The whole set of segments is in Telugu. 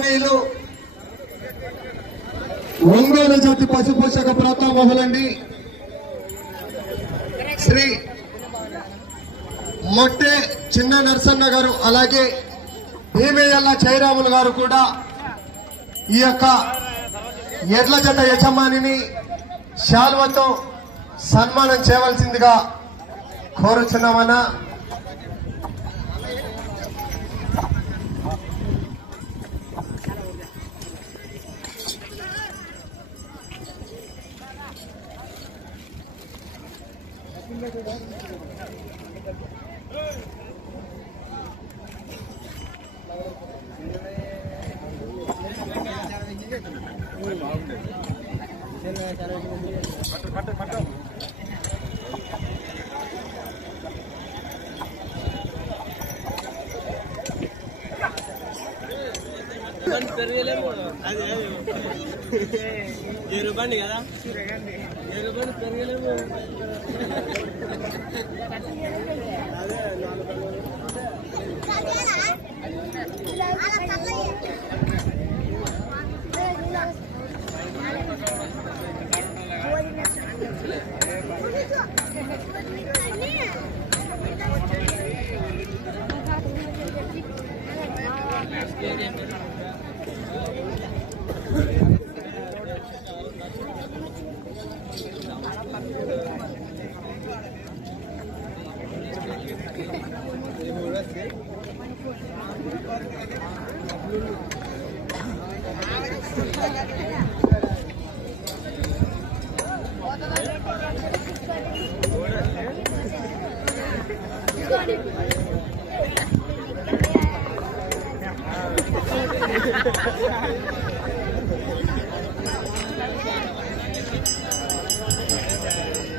గౌరవనీయులు ఒంగోలు జాతి పశుపోషక ప్రాంతామహులండి శ్రీ మొట్టె చిన్న నరసన్న గారు, అలాగే భీమయ్యల్ల జయరాములు గారు కూడా ఈ యొక్క ఎడ్ల జత యజమానిని శాల్వతో సన్మానం చేయవలసిందిగా కోరుచున్నామన్నా. బండి కదా బండి పెరగలేము.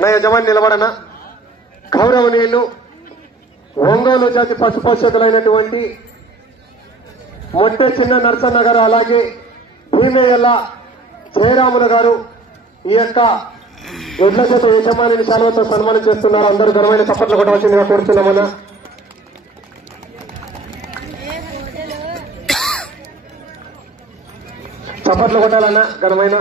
నా యజమాని నిలబడనా. గౌరవనీయులు ఒంగోలు జాతి పశుపోషకులైనటువంటి మొట్టె చిన్న నరసన్న గారు, అలాగే భీమయ్యల్ల జయరాములు గారు ఈ యొక్క ఎడ్ల జత యజమానిని శాలువతో సన్మానం చేస్తున్నారు. అందరూ ఘనమైన చప్పట్లు కొట్టవలసిందిగా కోరుతున్నామన్నా. చప్పట్లు కొట్టాలన్నా ఘనమైన.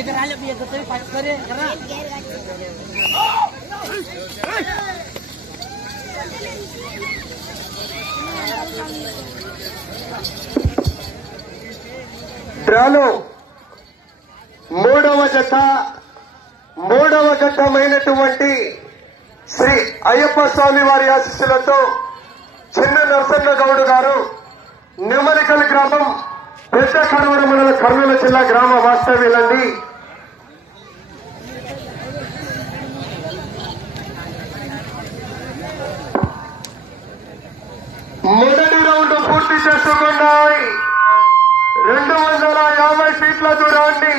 इधर आ ले भैया, तो पास करे करा డ్రాలో మూడవ ఘట్టమైనటువంటి శ్రీ అయ్యప్ప స్వామి వారి ఆశీస్సులతో చిన్న నరసన్న గౌడ్ గారు నెమలికల్ గ్రామం పెద్ద కడవర మండల కర్నూలు జిల్లా గ్రామ వాస్తవ్యులండి. మొదటి రౌండ్ పూర్తి చేసుకున్నాయి. 250 ఫీట్ల దూరాన్ని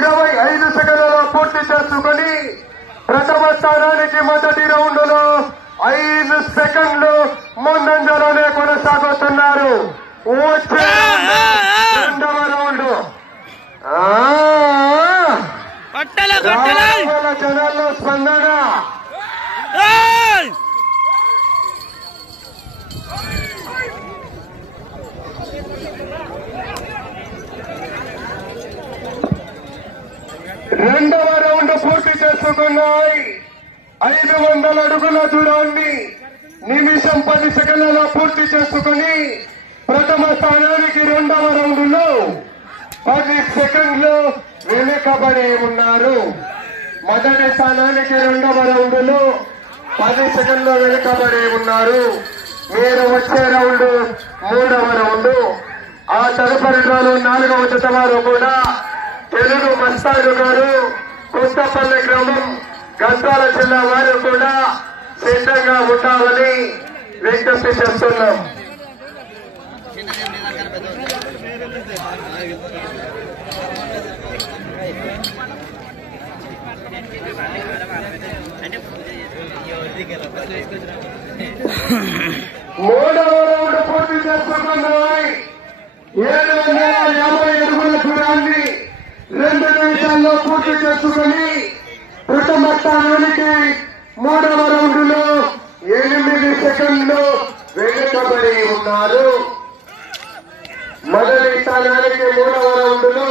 25 సెకండ్లలో పూర్తి చేసుకుని ప్రథమ స్థానానికి మొదటి రౌండ్ లో 5 సెకండ్లు ముందంజలోనే కొనసాగుతున్నారు. రెండవ రౌండ్ జనాల్లో స్పందన. రెండవ రౌండ్ పూర్తి చేసుకున్నాయి. 500 అడుగుల దూరాన్ని నిమిషం 10 సెకండ్లలో పూర్తి చేసుకుని ప్రథమ స్థానానికి రెండవ రౌండ్లో 10 సెకండ్లు వెనుకబడి ఉన్నారు. మొదటి స్థానానికి రెండవ రౌండ్లో 10 సెకండ్లు వెనుకబడి ఉన్నారు. మీరు వచ్చే రౌండ్ మూడవ రౌండ్. ఆ తదుపరి డ్రాలో 4వ జత వారు కూడా తెలుగు మస్తాను గారు కొత్తపల్లి గ్రామం గద్వాల జిల్లా వారు కూడా సిద్ధంగా ఉండాలని విజ్ఞప్తి చేస్తున్నాం. మూడవ రౌండ్ పూర్తి చేసుకున్నాయి. 750 అడుగుల దూరాన్ని 2 నిమిషాల్లో పూర్తి చేసుకుని ప్రథమ స్థానానికి మూడవ రౌండ్లో 8 సెకండ్లు వెనుకబడి ఉన్నారు. మొదటి స్థానానికి మూడవ రౌండ్లో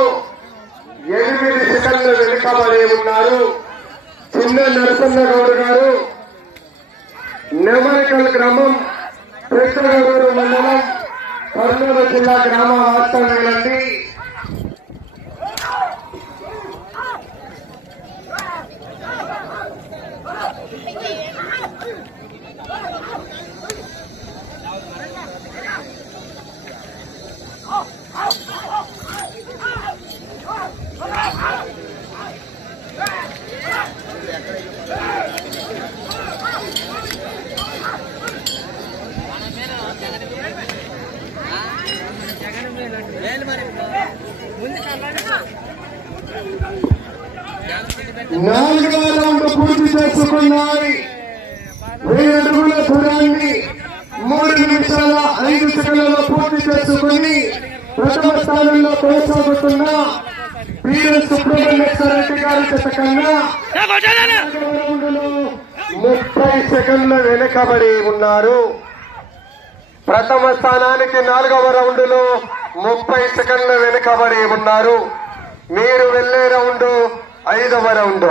8 సెకండ్లు వెనుకబడి ఉన్నారు. చిన్న నరసన్న గౌడ్ గారు నెమరికల్ గ్రామం పెద్దగూరు మండలం కర్నూలు జిల్లా గ్రామ వాస్తవ్యులండి. నాలుగవ రౌండ్ పూర్తి చేసుకున్నాయి. 1000 అడుగుల దూరాన్ని 3 నిమిషాల 5 సెకండ్లలో పూర్తి చేసుకుని ప్రథమ స్థానంలో కొనసాగుతున్న పీఎల్ సుబ్రహ్మణ్యేశ్వర రెడ్డి గారి జత కన్నా 4వ రౌండ్లో 30 సెకండ్లు వెనుకబడి ఉన్నారు. ప్రథమ స్థానానికి 4వ రౌండ్లో 30 సెకండ్లు వెనుకబడి ఉన్నారు. మీరు వెళ్లే రౌండ్ 5వ రౌండ్.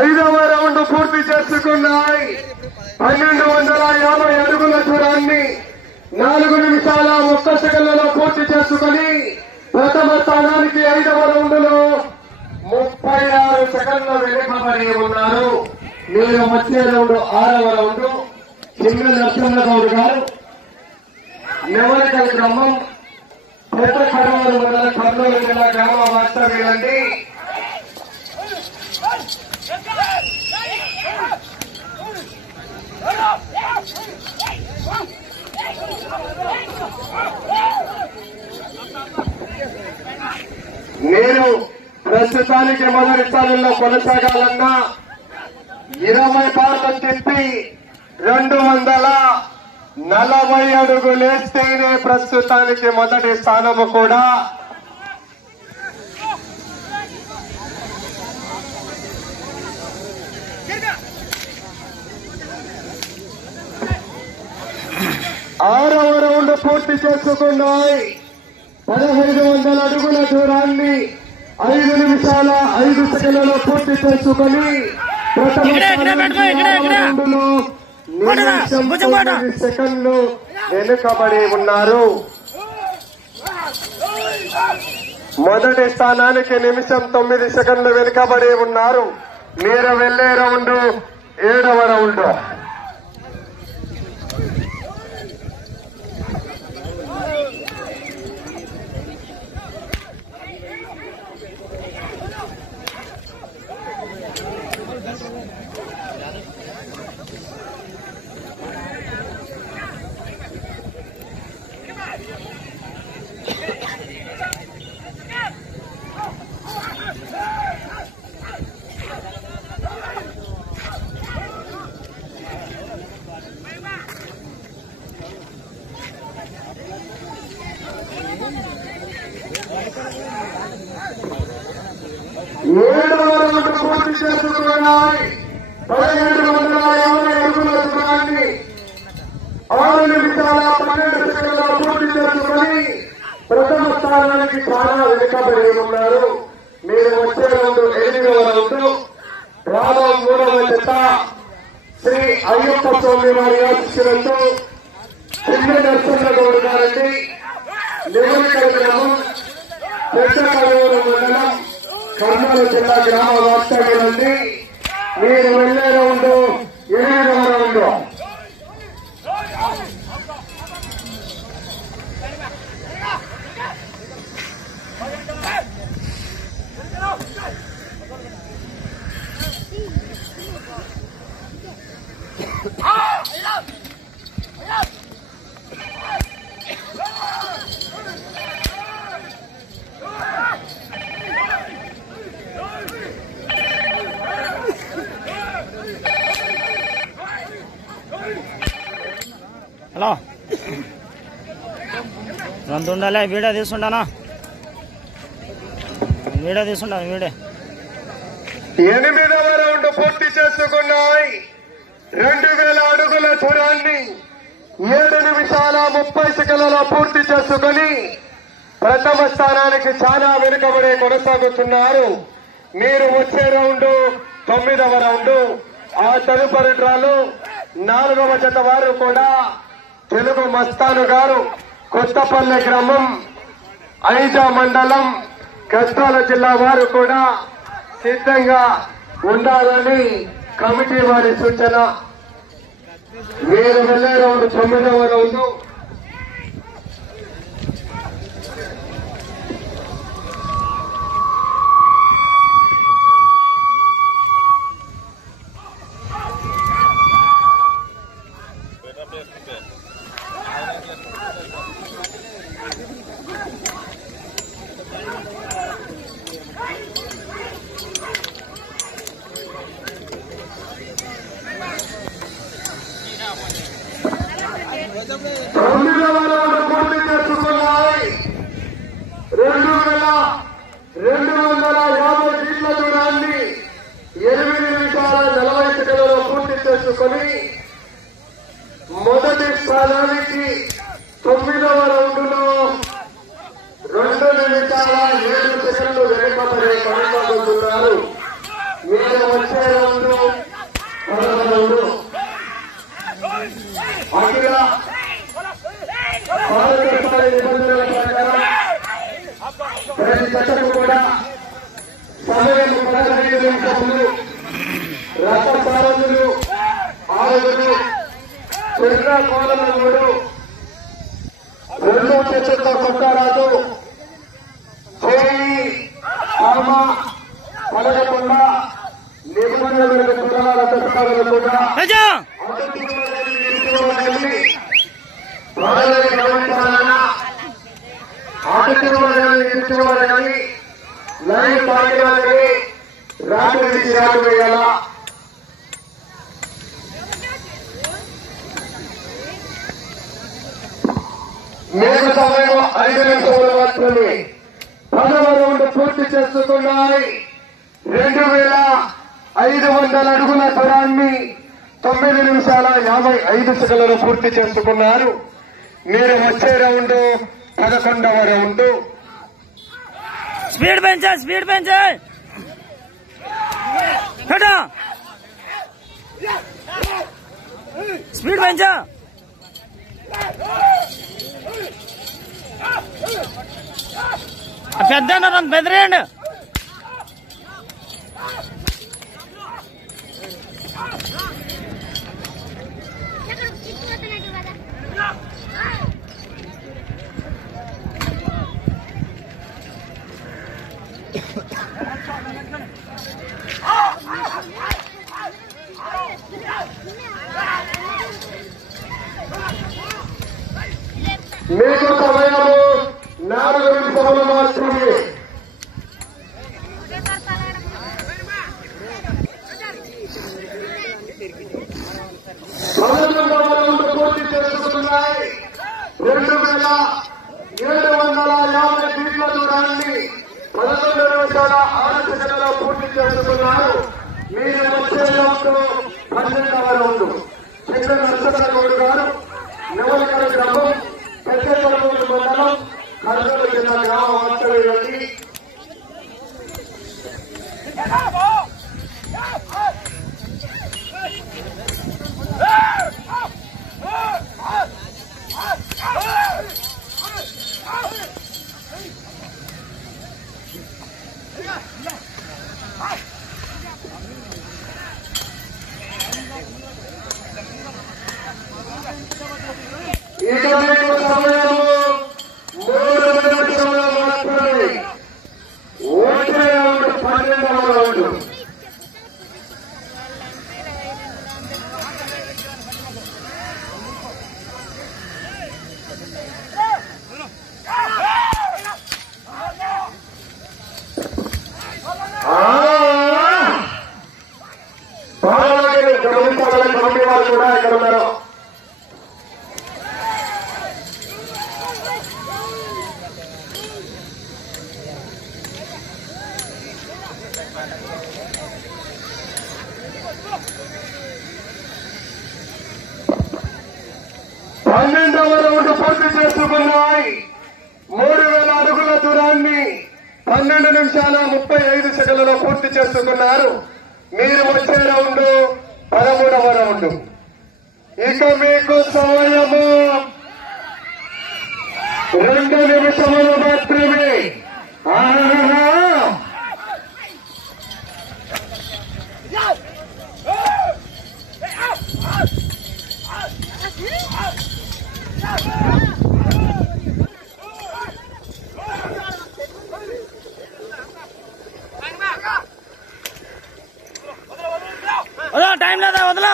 ఐదవ రౌండ్ పూర్తి చేసుకున్నాయి. 1250 అడుగుల దూరాన్ని 4 నిమిషాల 30 సెకండ్లలో పూర్తి చేసుకుని ప్రథమ స్థానానికి 5వ రౌండ్లో 36 సెకండ్లు వెనుకబడి ఉన్నారు. మీరు వచ్చే రౌండ్ 6వ రౌండ్. చిన్న నరసింహ గౌడ్ గారు నెమరికల్ గ్రామం పెద్ద కర్నూలు మండలం కర్నూలు జిల్లా గ్రామ వాస్తవ్యులండి. నేను ప్రస్తుతానికి మొదటి స్థానంలో కొనసాగాలన్నా 20 బార్లు తిప్పి 240 అడుగులేస్తేనే ప్రస్తుతానికి మొదటి స్థానము కూడా. ఆరవ రౌండ్ పూర్తి చేసుకున్నాయి. 1500 అడుగుల దూరాన్ని 5 నిమిషాల 5 సెకండ్లలో పూర్తి చేసుకుని ప్రథమ రౌండ్లో 9 సెకండ్లు వెనుకబడి ఉన్నారు. మొదటి స్థానానికి నిమిషం 9 సెకండ్లు వెనుకబడి ఉన్నారు. మీరు వెళ్లే రౌండ్ 7వ రౌండ్. రామ 3వ జత శ్రీ అయ్యప్ప స్వామి వారి ఆశీస్సులతో చిన్న నరసింహ గౌడ్ గారండి, నివలికల గ్రామం, పెద్దకలూరు మండలం, కర్నూలు జిల్లా గ్రామ వాస్తవ్యులండి. మీరు వెళ్లే రౌండ్ 8వ రౌండ్. హలో ఎంత ఉండాలి? వీడియో తీసుకుంటానా? వీడియో తీసుకుంటాను. వీడియో 8వ రౌండ్ పూర్తి చేసుకున్నాయి. 2000 అడుగుల దూరాన్ని 7 నిమిషాల 30 సెకన్లలో పూర్తి చేసుకుని ప్రథమ స్థానానికి చాలా వెనుకబడే కొనసాగుతున్నారు. మీరు వచ్చే రౌండ్ 9వ రౌండ్. ఆ తదుపరి డ్రాలో 4వ జత వారు కూడా తెలుగు మస్తాను గారు, కొత్తపల్లె గ్రామం, ఐజా మండలం, కష్టాల జిల్లా వారు కూడా సిద్ధంగా ఉండాలని కమిటీ వారి సూచన. మీరు వెళ్లే రౌండ్ 9వ రౌండ్. పూర్తి చేసుకున్నాయి. 2250 ఫీట్ల దూరాన్ని 8 నిమిషాల 40 సెకన్లలో పూర్తి చేసుకుని మొదటి స్థానానికి 9వ రౌండ్ లో 2 నిమిషాల 7 సెకన్లు వెనుకబడే కొనసాగుతున్నారు. మీరు వచ్చే రౌండ్ 10వ రౌండ్. అఖిల భారత స్థాయి నిబంధనల ప్రకారం ప్రతి జతకు కూడా సమయం 15 నిమిషములు. రథ సారథులు 6, చిన్న కోలల 3, 2 చేతులతో కొట్టరాదు, చేయి ఆమ పడగకుండా నిబంధనలకు కూడా రథసారథులు కూడా ఆటోవాలని లైన్ పాడేవాళ్ళని రాటు విడిచి రాటు వేయాలా. మీకు సమయం 5 నిమిషాలు మాత్రమే. 10వ రౌండ్ పూర్తి చేసుకున్నాయి. 2500 అడుగుల దూరాన్ని 9 నిమిషాల 55 సెకన్లలో పూర్తి చేసుకున్నారు. మీరు వచ్చే రౌండ్ 11వ రౌండ్. స్పీడ్ పెంచా, స్పీడ్ పెంచా, స్పీడ్ పెంచా. పెద్ద బెదిరేయండి. మీకు సమయము 4 నిమిషములు మాత్రమే. 11వ రౌండ్ పూర్తి చేసుకున్నాయి. 2750 ఫీట్ల దూరాన్ని 11 నిమిషాల 6 సెకన్లలో పూర్తి చేసుకున్నారు. మీరు వచ్చే రౌండ్ 12వ రౌండ్. చిన్న నరసింహ గౌడ్ గారు, నివలికల గ్రామం, పెద్దకలూరు మండలం, కర్నూలు జిల్లా గ్రామ వాస్తవ్యులండి. మండల కమిటీ వారు కూడా ఇక్కడ ఉన్నారు. పన్నెండవ రౌండ్ పూర్తి చేసుకున్నాయి. 3000 అడుగుల దూరాన్ని 12 నిమిషాల 35 సెకండ్లలో పూర్తి చేసుకున్నారు. మీరు వచ్చే రౌండ్ 13వ రౌండ్. ఇక మీకు సమయము 2 నిమిషములు మాత్రమే. వదలా, టైం లేదా, వదలా.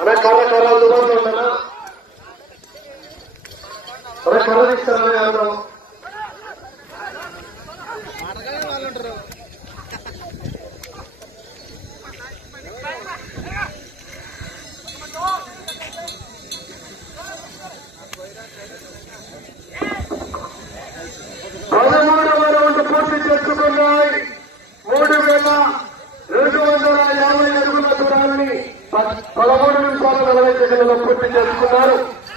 అరే కర్ర అందుబాటులో ఉండనా? అరే కర్ర తీస్తారా? అందరూ పూర్తి చేసుకున్నాయి. 3250 అడుగుల దూరాన్ని 13 నిమిషాల 40 సెకండ్లలో పూర్తి చేసుకున్నారు.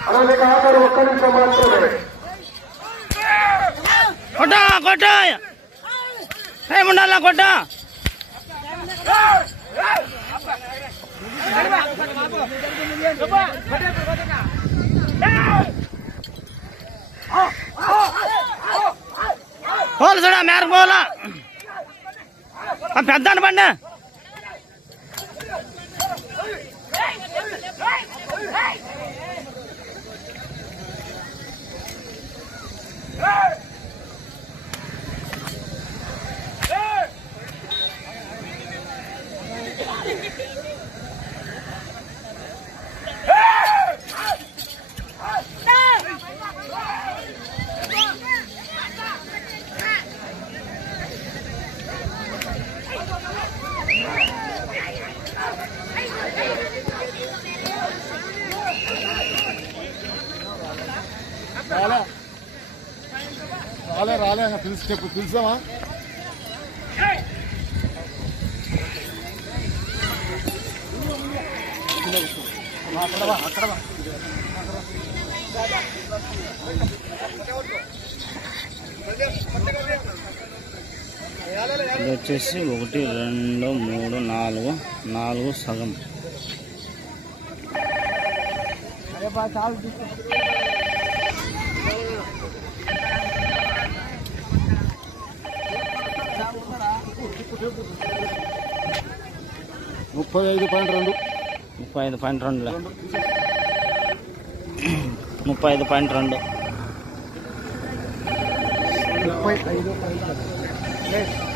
అలాగే ఆఖరు 1 నిమిషం మాత్రమే. కొట్టా కొట్టా, టైం ఉండాలా, కొట్టా. పోలు చూడా, మేరకు పోలా. పెద్ద బండి రాలే పిలుస్తామా? ఇది వచ్చేసి 1 2 3 4 సగం. ముప్పై 35.2 35.2